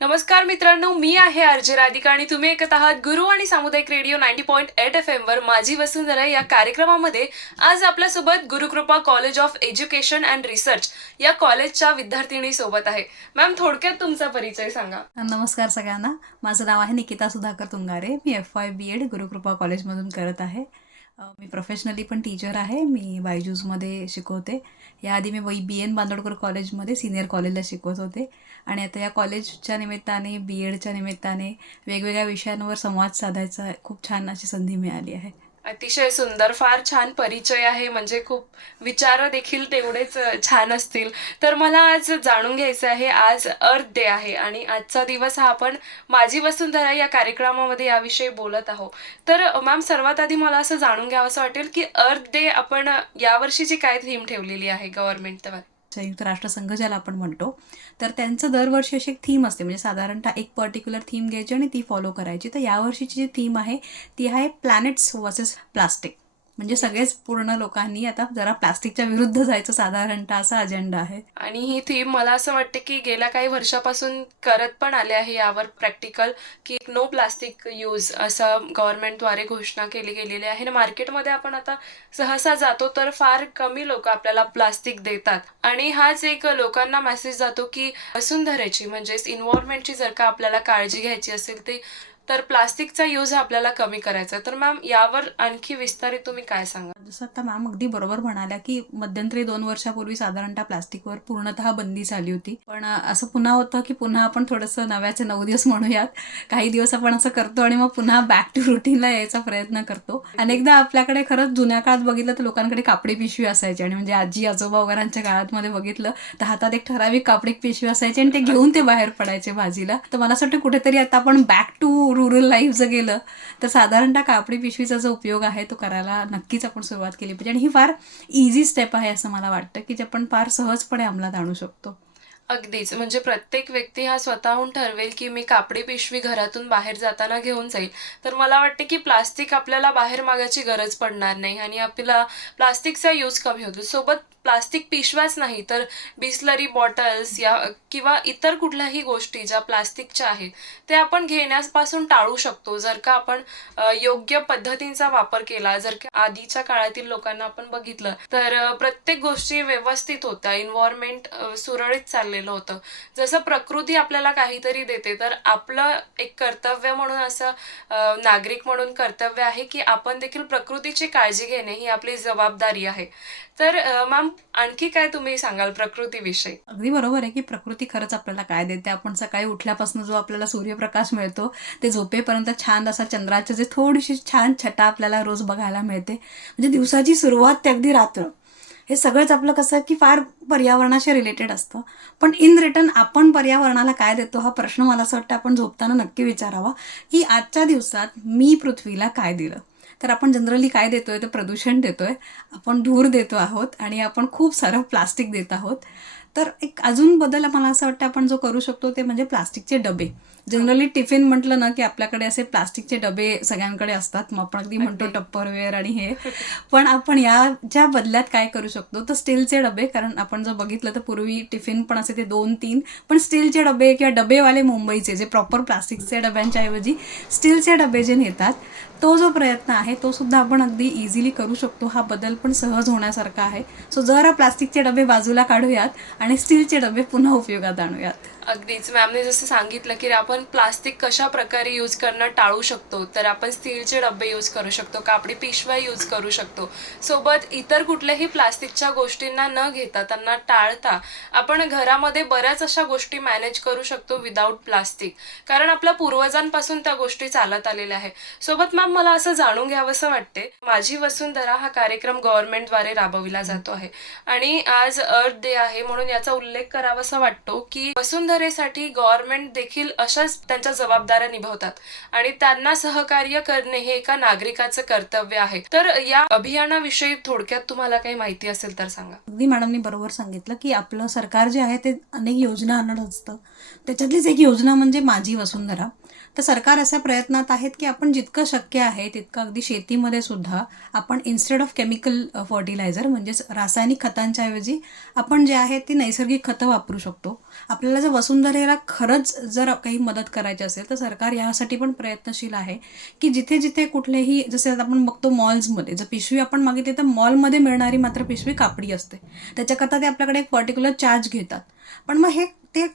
नमस्कार मित्रांनो मी आहे अर्जय राधिका आणि तुम्ही ऐकत आहात गुरु आणि सामुदायिक radio ninety point eight F एमवर माझी वसुंधरा या कार्यक्रमामध्ये. आज आपल्यासोबत Gurukrupa college of education and research या कॉलेजच्या विद्यार्थिनी सोबत आहे. मॅम थोडक्यात तुमचा परिचय सांगा. नमस्कार सगळ्यांना. माझं नाव आहे निकिता सुधाकर तुंगारे. मी F Y B Ed Gurukrupa कॉलेजमधून करत आहे. मी प्रोफेशनली पण टीचर आहे. मी बायजूसमध्ये शिकवते. याआधी मी वै बी एन बांदोडकर कॉलेजमध्ये सिनियर कॉलेजला शिकवत होते. आणि आता या कॉलेजच्या निमित्ताने बी एडच्या निमित्ताने वेगवेगळ्या विषयांवर संवाद साधायचा खूप छान अशी संधी मिळाली आहे. अतिशय सुंदर फार छान परिचय आहे. म्हणजे खूप विचार देखील तेवढेच छान असतील. तर मला आज जाणून घ्यायचं आहे आज अर्थ डे आहे आणि आजचा दिवस हा आपण माझी वसुंधरा या कार्यक्रमामध्ये याविषयी बोलत आहोत. तर मॅम सर्वात आधी मला असं जाणून घ्यावं असं वाटेल की अर्थ डे आपण यावर्षीची काय थीम ठेवलेली आहे गव्हर्नमेंट संयुक्त राष्ट्रसंघ ज्याला आपण म्हणतो तर त्यांचं दरवर्षी अशी एक थीम असते. म्हणजे साधारणतः एक पर्टिक्युलर थीम घ्यायची आणि ती फॉलो करायची. तर यावर्षीची जी थीम आहे ती आहे प्लॅनेट्स वर्सेस प्लास्टिक म्हणजे सगळेच पूर्ण लोकांनी आता जरा प्लास्टिकच्या विरुद्ध जायचं साधारणतः असा अजेंडा आहे. आणि ही थीम मला असं वाटते की गेल्या काही वर्षापासून करत पण आले आहे यावर प्रॅक्टिकल की नो प्लास्टिक यूज असं गव्हर्नमेंटद्वारे घोषणा केली गेलेली आहे. आणि मार्केटमध्ये आपण आता सहसा जातो तर फार कमी लोक आपल्याला प्लास्टिक देतात. आणि हाच एक लोकांना मेसेज जातो की वसुंधरेची म्हणजेच इन्व्हायरमेंटची जर का आपल्याला काळजी घ्यायची असेल ते तर प्लास्टिकचा यूज आपल्याला कमी करायचा तर मॅम यावर आणखी विस्तारित तुम्ही काय सांगा जसं आता मॅम अगदी बरोबर म्हणाल्या की मध्यंतरी दोन वर्षापूर्वी साधारणतः प्लास्टिकवर पूर्णतः बंदी झाली होती. पण असं पुन्हा होतं की पुन्हा आपण थोडंसं नव्याचे नऊ दिवस म्हणूयात. काही दिवस आपण असं करतो आणि मग पुन्हा बॅक टू रुटीनला यायचा प्रयत्न करतो. अनेकदा आपल्याकडे खरंच जुन्या काळात बघितलं तर लोकांकडे कापडी पिशवी असायची आणि म्हणजे आजी आजोबा वगैरांच्या काळात मध्ये बघितलं तर हातात एक ठराविक कापडी पिशवी असायची आणि ते घेऊन ते बाहेर पडायचे भाजीला. तर मला असं वाटतं कुठेतरी आता आपण बॅक टू रुरल लाईफ जर गेलं तर साधारणतः कापडी पिशवीचा जो उपयोग आहे तो करायला नक्कीच आपण सुरुवात केली पाहिजे. आणि ही फार इझी स्टेप आहे असं मला वाटतं की जे आपण फार सहजपणे अंमलात आणू शकतो. अगदीच. म्हणजे प्रत्येक व्यक्ती हा स्वतःहून ठरवेल की मी कापडी पिशवी घरातून बाहेर जाताना घेऊन जाईल. तर मला वाटते की प्लास्टिक आपल्याला बाहेर मागायची गरज पडणार नाही आणि आपला प्लास्टिकचा यूज कमी होतो. सोबत प्लास्टिक पिशव्याच नाही तर बिस्लरी बॉटल्स या किंवा इतर कुठल्याही गोष्टी ज्या प्लास्टिकच्या आहेत ते आपण घेण्यापासून टाळू शकतो. जर का आपण योग्य पद्धतींचा वापर केला जर का आधीच्या काळातील लोकांना आपण बघितलं तर प्रत्येक गोष्टी व्यवस्थित होत्या. इन्व्हायरमेंट सुरळीत चाललेलं होतं. जसं प्रकृती आपल्याला काहीतरी देते तर आपलं एक कर्तव्य म्हणून असं नागरिक म्हणून कर्तव्य आहे की आपण देखील प्रकृतीची काळजी घेणे ही आपली जबाबदारी आहे. तर मॅम आणखी काय तुम्ही सांगाल प्रकृतीविषयी? अगदी बरोबर आहे की प्रकृती खरंच आपल्याला काय देते? आपण सकाळी उठल्यापासून जो आपल्याला सूर्यप्रकाश मिळतो ते झोपेपर्यंत छान असा चंद्राची जे थोडीशी छान छटा आपल्याला रोज बघायला मिळते. म्हणजे दिवसाची सुरुवात ते अगदी रात्र. हे सगळंच आपलं कसं की फार पर्यावरणाशी रिलेटेड असतं. पण इन रिटर्न आपण पर्यावरणाला काय देतो? हा प्रश्न मला असं वाटतं आपण झोपताना नक्की विचारावा की आजच्या दिवसात मी पृथ्वीला काय दिलं? तर आपण जनरली काय देतोय तर प्रदूषण देतोय. आपण धूर देतो आहोत आणि आपण खूप सारं प्लास्टिक देत आहोत. तर एक अजून बदल मला असं वाटतं आपण जो करू शकतो ते म्हणजे प्लास्टिकचे डबे. जनरली टिफिन म्हटलं ना की आपल्याकडे असे प्लास्टिकचे डबे सगळ्यांकडे असतात. मग आपण अगदी म्हणतो. टप्परवेअर आणि हे. पण आपण याच्या बदल्यात काय करू शकतो तर स्टीलचे डबे कारण आपण जर बघितलं तर पूर्वी टिफिन पण असे ते दोन तीन पण स्टीलचे डबे किंवा डबेवाले मुंबईचे जे प्रॉपर प्लास्टिकचे डब्यांच्या ऐवजी स्टीलचे डबे जे नेतात तो जो प्रयत्न आहे तो सुद्धा आपण अगदी इझिली करू शकतो. हा बदल पण सहज होण्यासारखा आहे. सो जरा प्लास्टिकचे डबे बाजूला काढूयात आणि स्टीलचे डबे पुन्हा उपयोगात आणूयात. अगदीच. मॅमने जसं सांगितलं की आपण प्लास्टिक कशा प्रकारे यूज करणं टाळू शकतो तर आपण स्टीलचे डबे यूज करू शकतो कापडी पिशव्या यूज करू शकतो. सोबत इतर कुठल्याही प्लास्टिकच्या गोष्टींना न घेता त्यांना टाळता आपण घरामध्ये बऱ्याच अशा गोष्टी मॅनेज करू शकतो विदाऊट प्लास्टिक कारण आपल्या पूर्वजांपासून त्या गोष्टी चालत आलेल्या आहे सोबत मॅम मला असं जाणून घ्यावंसं वाटते माझी वसुंधरा हा कार्यक्रम गव्हर्नमेंटद्वारे राबविला जातो आहे. आणि आज अर्थ डे आहे म्हणून याचा उल्लेख करावासा वाटतो की वसुंधरा वसुंधरेसाठी गव्हर्नमेंट देखील अशाच त्यांच्या जबाबदाऱ्या निभावतात. आणि त्यांना सहकार्य करणे हे एका नागरिकाचं कर्तव्य आहे. तर या अभियानाविषयी थोडक्यात तुम्हाला काही माहिती असेल तर सांगा. अगदी मॅडमनी बरोबर सांगितलं की आपलं सरकार जे आहे ते अनेक योजना आणत असतं. त्याच्यातलीच एक योजना म्हणजे माझी वसुंधरा. तर सरकार अशा प्रयत्नात आहेत की आपण जितकं शक्य आहे तितकं अगदी शेतीमध्ये सुद्धा आपण इन्स्टेड ऑफ केमिकल फर्टिलायझर म्हणजेच रासायनिक खतांच्या ऐवजी आपण जे आहे ती नैसर्गिक खतं वापरू शकतो. आपल्याला जर वसुंधरेला खरंच जर काही मदत करायची असेल तर सरकार यासाठी पण प्रयत्नशील आहे की जिथे जिथे कुठलेही जसे आता आपण बघतो मॉल्समध्ये जर पिशवी आपण मागितली तर मॉलमध्ये मिळणारी मात्र पिशवी कापडी असते. त्याच्याकरता ते आपल्याकडे एक पर्टिक्युलर चार्ज घेतात. पण मग हे ते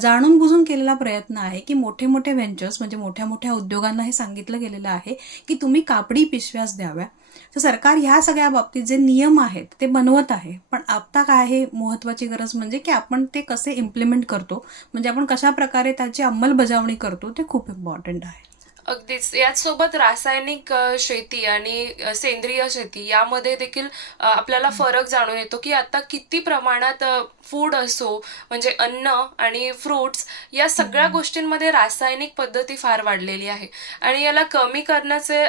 जाणून बुजून केलेला प्रयत्न आहे की मोठे मोठे व्हेंचर्स म्हणजे मोठ्या मोठ्या उद्योगांना हे सांगितलं गेलेलं आहे की तुम्ही कापडी पिशव्याच द्याव्या. तर सरकार ह्या सगळ्या बाबतीत जे नियम आहेत ते बनवत आहे. पण आता काय आहे महत्त्वाची गरज म्हणजे की आपण ते कसे इम्प्लिमेंट करतो म्हणजे आपण कशा प्रकारे त्याची अंमलबजावणी करतो ते खूप इम्पॉर्टंट आहे. अगदीच. याचसोबत रासायनिक शेती आणि सेंद्रिय शेती यामध्ये देखील आपल्याला फरक जाणून येतो की आता किती प्रमाणात फूड असो म्हणजे अन्न आणि फ्रुट्स या सगळ्या गोष्टींमध्ये रासायनिक पद्धती फार वाढलेली आहे. आणि याला कमी करण्याचे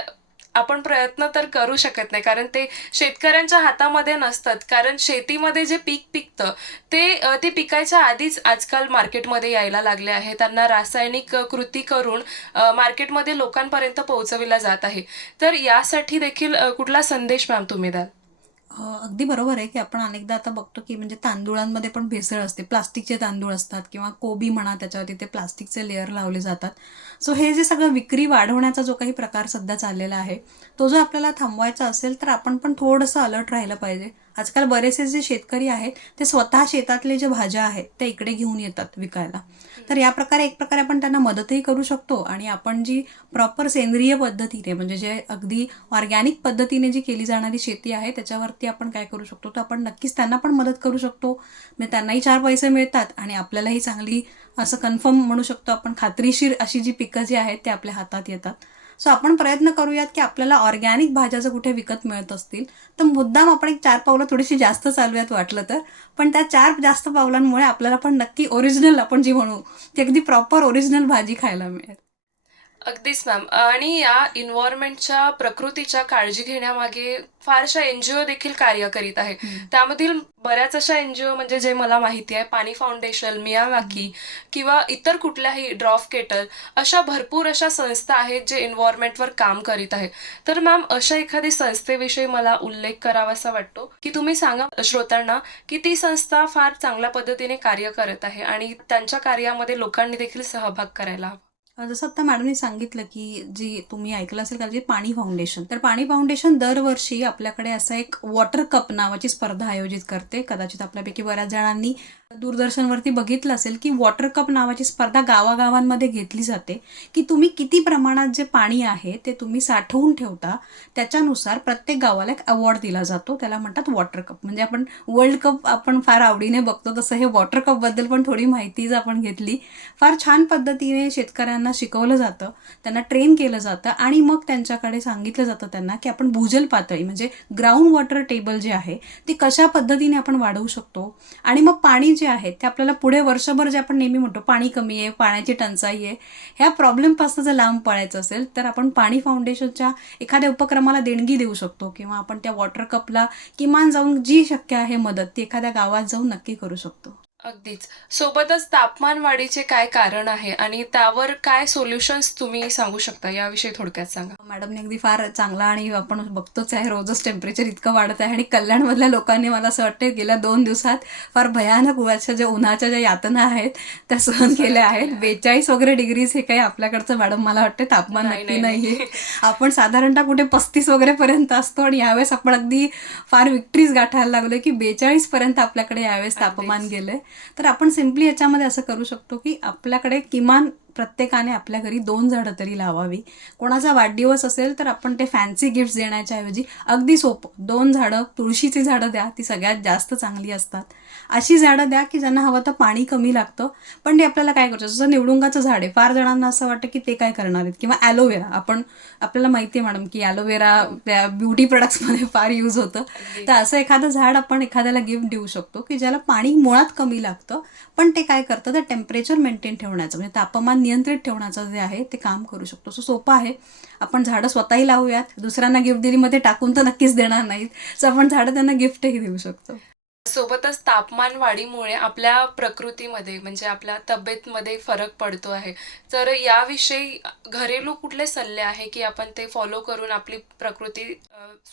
आपण प्रयत्न तर करू शकत नाही. कारण ते शेतकऱ्यांच्या हातामध्ये नसतात. कारण शेतीमध्ये जे पीक पिकतं ते ते पिकायच्या आधीच आजकाल मार्केटमध्ये यायला लागले आहे. त्यांना रासायनिक कृती करून मार्केटमध्ये लोकांपर्यंत पोहोचविला जात आहे. तर यासाठी देखील कुठला संदेश मॅम तुम्ही द्याल? अगदी बरोबर आहे की आपण अनेकदा आता बघतो की म्हणजे तांदूळांमध्ये पण भेसळ असते. प्लास्टिकचे तांदूळ असतात किंवा कोबी म्हणा त्याच्यावरती ते प्लास्टिकचे लेअर लावले जातात. सो हे जे सगळं विक्री वाढवण्याचा जो काही प्रकार सध्या चाललेला आहे तो जो आपल्याला थांबवायचा असेल तर आपण पण थोडंसं अलर्ट राहिलं पाहिजे. आजकाल बरेचसे जे शेतकरी आहेत ते स्वतः शेतातले जे भाज्या आहेत ते इकडे घेऊन येतात विकायला. तर या प्रकारे एक प्रकारे आपण त्यांना मदतही करू शकतो आणि आपण जी प्रॉपर सेंद्रिय पद्धतीने म्हणजे जे अगदी ऑर्गॅनिक पद्धतीने जी केली जाणारी शेती आहे त्याच्यावरती आपण काय करू शकतो तर आपण नक्कीच त्यांना पण मदत करू शकतो. म्हणजे त्यांनाही चार पैसे मिळतात आणि आपल्यालाही चांगली असं कन्फर्म म्हणू शकतो आपण खात्रीशीर अशी जी पिकं जी आहेत ते आपल्या हातात येतात. सो आपण प्रयत्न करूयात की आपल्याला ऑर्गॅनिक भाज्या जर कुठे विकत मिळत असतील. तर मुद्दाम आपण एक चार पावलं थोडीशी जास्त चालूयात वाटलं तर. पण त्या चार जास्त पावलांमुळे आपल्याला पण नक्की ओरिजिनल आपण जी म्हणू ती अगदी प्रॉपर ओरिजिनल भाजी खायला मिळेल. अगदीच मॅम आणि या इन्व्हायरमेंटच्या प्रकृतीच्या काळजी घेण्यामागे फारशा एन जी ओ देखील कार्य करीत आहे त्यामधील बऱ्याच अशा एन जी ओ म्हणजे जे मला माहिती आहे पाणी फाउंडेशन मियावाकी किंवा इतर कुठल्याही ड्रॉफ केटल अशा भरपूर अशा संस्था आहेत जे इन्व्हायरमेंटवर काम करीत आहेत. तर मॅम अशा एखादी संस्थेविषयी मला उल्लेख करावासा वाटतो की तुम्ही सांगा श्रोत्यांना की ती संस्था फार चांगल्या पद्धतीने कार्य करत आहे आणि त्यांच्या कार्यामध्ये लोकांनी देखील सहभाग करायला हवा. जसं आता मॅडमने सांगितलं की जी तुम्ही ऐकलं असेल का जे पाणी फाउंडेशन तर पाणी फाउंडेशन दरवर्षी आपल्याकडे असं एक वॉटर कप नावाची स्पर्धा आयोजित करते. कदाचित आपल्यापैकी बऱ्याच जणांनी दूरदर्शनवरती बघितलं असेल की वॉटर कप नावाची स्पर्धा गावागावांमध्ये घेतली जाते. की तुम्ही किती प्रमाणात जे पाणी आहे ते तुम्ही साठवून ठेवता त्याच्यानुसार प्रत्येक गावाला एक अवॉर्ड दिला जातो. त्याला म्हणतात वॉटर कप. म्हणजे आपण वर्ल्ड कप आपण फार आवडीने बघतो तसं हे वॉटर कपबद्दल पण थोडी माहितीच आपण घेतली. फार छान पद्धतीने शेतकऱ्यांना शिकवलं जातं त्यांना ट्रेन केलं जातं आणि मग त्यांच्याकडे सांगितलं जातं त्यांना की आपण भूजल पातळी म्हणजे ग्राउंड वॉटर टेबल जे आहे ते कशा पद्धतीने आपण वाढवू शकतो? आणि मग पाणी जे आहे ते आपल्याला पुढे वर्षभर जे आपण नेहमी म्हणतो पाणी कमी आहे पाण्याची टंचाई आहे ह्या प्रॉब्लेमपासून जर लांब पळायचं असेल तर आपण पाणी फाउंडेशनच्या एखाद्या उपक्रमाला देणगी देऊ शकतो किंवा आपण त्या वॉटर कपला किमान जाऊन जी शक्य आहे मदत ती एखाद्या गावात जाऊन नक्की करू शकतो. अगदीच. सोबतच तापमान वाढीचे काय कारण आहे आणि त्यावर काय सोल्युशन्स तुम्ही सांगू शकता? याविषयी थोडक्यात सांगा. मॅडमने अगदी फार चांगला आणि आपण बघतोच आहे रोजच टेम्परेचर इतकं वाढत आहे आणि कल्याणमधल्या लोकांनी मला असं वाटतं गेल्या दोन दिवसात फार भयानक उन्हाच्या ज्या उन्हाच्या ज्या यातना आहेत त्या सहन केल्या आहेत. बेचाळीस वगैरे डिग्रीज हे काही आपल्याकडचं मॅडम मला वाटतं तापमान नक्की नाही. आपण साधारणतः कुठे पस्तीस वगैरे पर्यंत असतो आणि यावेळेस आपण अगदी फार विक्ट्रीज गाठायला लागलो की बेचाळीस पर्यंत आपल्याकडे यावेळेस तापमान गेलंय. तर आपण सिम्पली याच्यामध्ये असं करू शकतो की आपल्याकडे किमान प्रत्येकाने आपल्या घरी दोन झाडं तरी लावावी. कोणाचा वाढदिवस असेल तर आपण ते फॅन्सी गिफ्ट्स देण्याच्या ऐवजी अगदी सोपं दोन झाडं तुळशीची झाडं द्या ती सगळ्यात जास्त चांगली असतात. अशी झाडं द्या की ज्यांना हवं तर पाणी कमी लागतं पण ते आपल्याला काय करायचं जसं निवडुंगाचं झाड आहे फार जणांना असं वाटतं की ते काय करणार आहेत किंवा ॲलोवेरा आपण आपल्याला माहिती आहे मॅडम की ॲलोवेरा त्या ब्युटी प्रोडक्ट्समध्ये फार यूज होतं. तर असं एखादं झाड आपण एखाद्याला गिफ्ट देऊ शकतो की ज्याला पाणी मुळात कमी लागतं पण ते काय करतं तर टेम्परेचर मेंटेन ठेवण्याचं म्हणजे तापमान नियंत्रित ठेवण्याचं जे आहे ते काम करू शकतो. सो सोपं आहे. आपण झाडं स्वतःही लावूयात. दुसऱ्यांना गिफ्ट दिली मध्ये टाकून तर नक्कीच देणार नाहीत. सो आपण झाडं त्यांना गिफ्टही देऊ शकतो. सोबतच तापमान वाढीमुळे आपल्या प्रकृतीमध्ये म्हणजे आपल्या तब्येतमध्ये फरक पडतो आहे. तर याविषयी घरेलू कुठले सल्ले आहे की आपण ते फॉलो करून आपली प्रकृती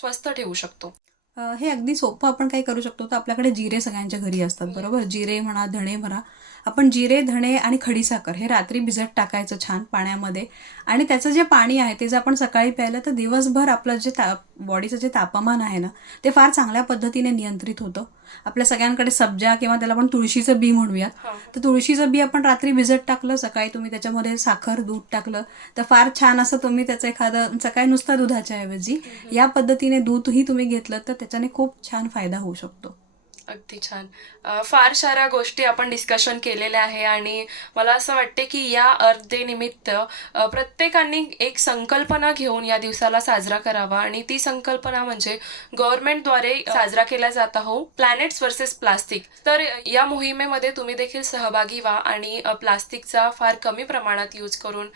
स्वस्थ ठेवू शकतो? हे अगदी सोपं आपण काय करू शकतो. तर आपल्याकडे जिरे सगळ्यांच्या घरी असतात बरोबर? जिरे म्हणा धणे म्हणा. आपण जिरे धणे आणि खडीसाखर हे रात्री भिजत टाकायचं छान पाण्यामध्ये. आणि त्याचं जे पाणी आहे ते जर आपण सकाळी प्यायलं तर दिवसभर आपलं जे ता बॉडीचं जे तापमान आहे ना ते फार चांगल्या पद्धतीने नियंत्रित होतं. आपल्या सगळ्यांकडे सब्जा किंवा त्याला आपण तुळशीचं बी म्हणूयात. तर तुळशीचं बी आपण रात्री भिजत टाकलं सकाळी तुम्ही त्याच्यामध्ये साखर दूध टाकलं. तर फार छान असं तुम्ही त्याचं एखादं सकाळी नुसता दुधाच्या ऐवजी या पद्धतीने दूधही तुम्ही घेतलं तर त्याच्याने खूप छान फायदा होऊ शकतो. अगदी छान. फार साऱ्या गोष्टी आपण डिस्कशन केलेल्या आहे आणि मला असं वाटते की या अर्थ डे निमित्त प्रत्येकाने एक संकल्पना घेऊन या दिवसाला साजरा करावा आणि ती संकल्पना म्हणजे गव्हर्नमेंटद्वारे साजरा केला जात आहो प्लॅनेट्स वर्सेस प्लास्टिक तर या मोहिमेमध्ये तुम्ही देखील सहभागी व्हा आणि प्लास्टिकचा फार कमी प्रमाणात यूज करून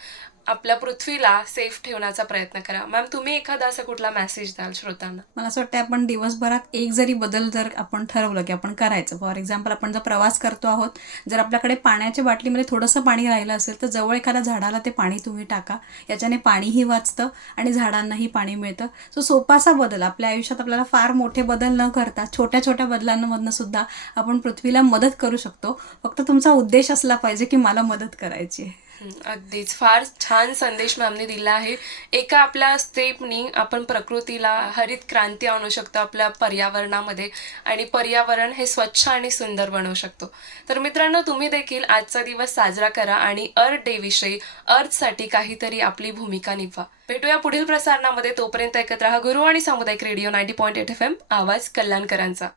आपल्या पृथ्वीला सेफ ठेवण्याचा प्रयत्न करा. मॅम तुम्ही एखादा असा कुठला मेसेज द्याल श्रोतांना? मला असं वाटतं आपण दिवसभरात एक जरी बदल जर आपण ठरवलं की आपण करायचं. फॉर एक्झाम्पल आपण जर प्रवास करतो आहोत जर आपल्याकडे पाण्याच्या बाटलीमध्ये थोडंसं पाणी राहिलं असेल तर जवळ एखाद्या झाडाला ते पाणी तुम्ही टाका. याच्याने पाणीही वाचतं आणि झाडांनाही पाणी मिळतं. सो सोपासा बदल आपल्या आयुष्यात आपल्याला फार मोठे बदल न करता छोट्या छोट्या बदलांमधनं सुद्धा आपण पृथ्वीला मदत करू शकतो. फक्त तुमचा उद्देश असला पाहिजे की मला मदत करायची आहे. अगदीच. फार छान संदेश मॅमने दिला आहे. एका आपल्या स्टेपनी आपण प्रकृतीला हरित क्रांती आणू शकतो आपल्या पर्यावरणामध्ये आणि पर्यावरण हे स्वच्छ आणि सुंदर बनवू शकतो. तर मित्रांनो तुम्ही देखील आजचा दिवस साजरा करा आणि अर्थ डे विषयी अर्थसाठी काहीतरी आपली भूमिका निभवा. भेटूया पुढील प्रसारणामध्ये. तोपर्यंत ऐकत राहा गुरु आणि सामुदायिक radio ninety point eight F M आवाज कल्याणकरांचा.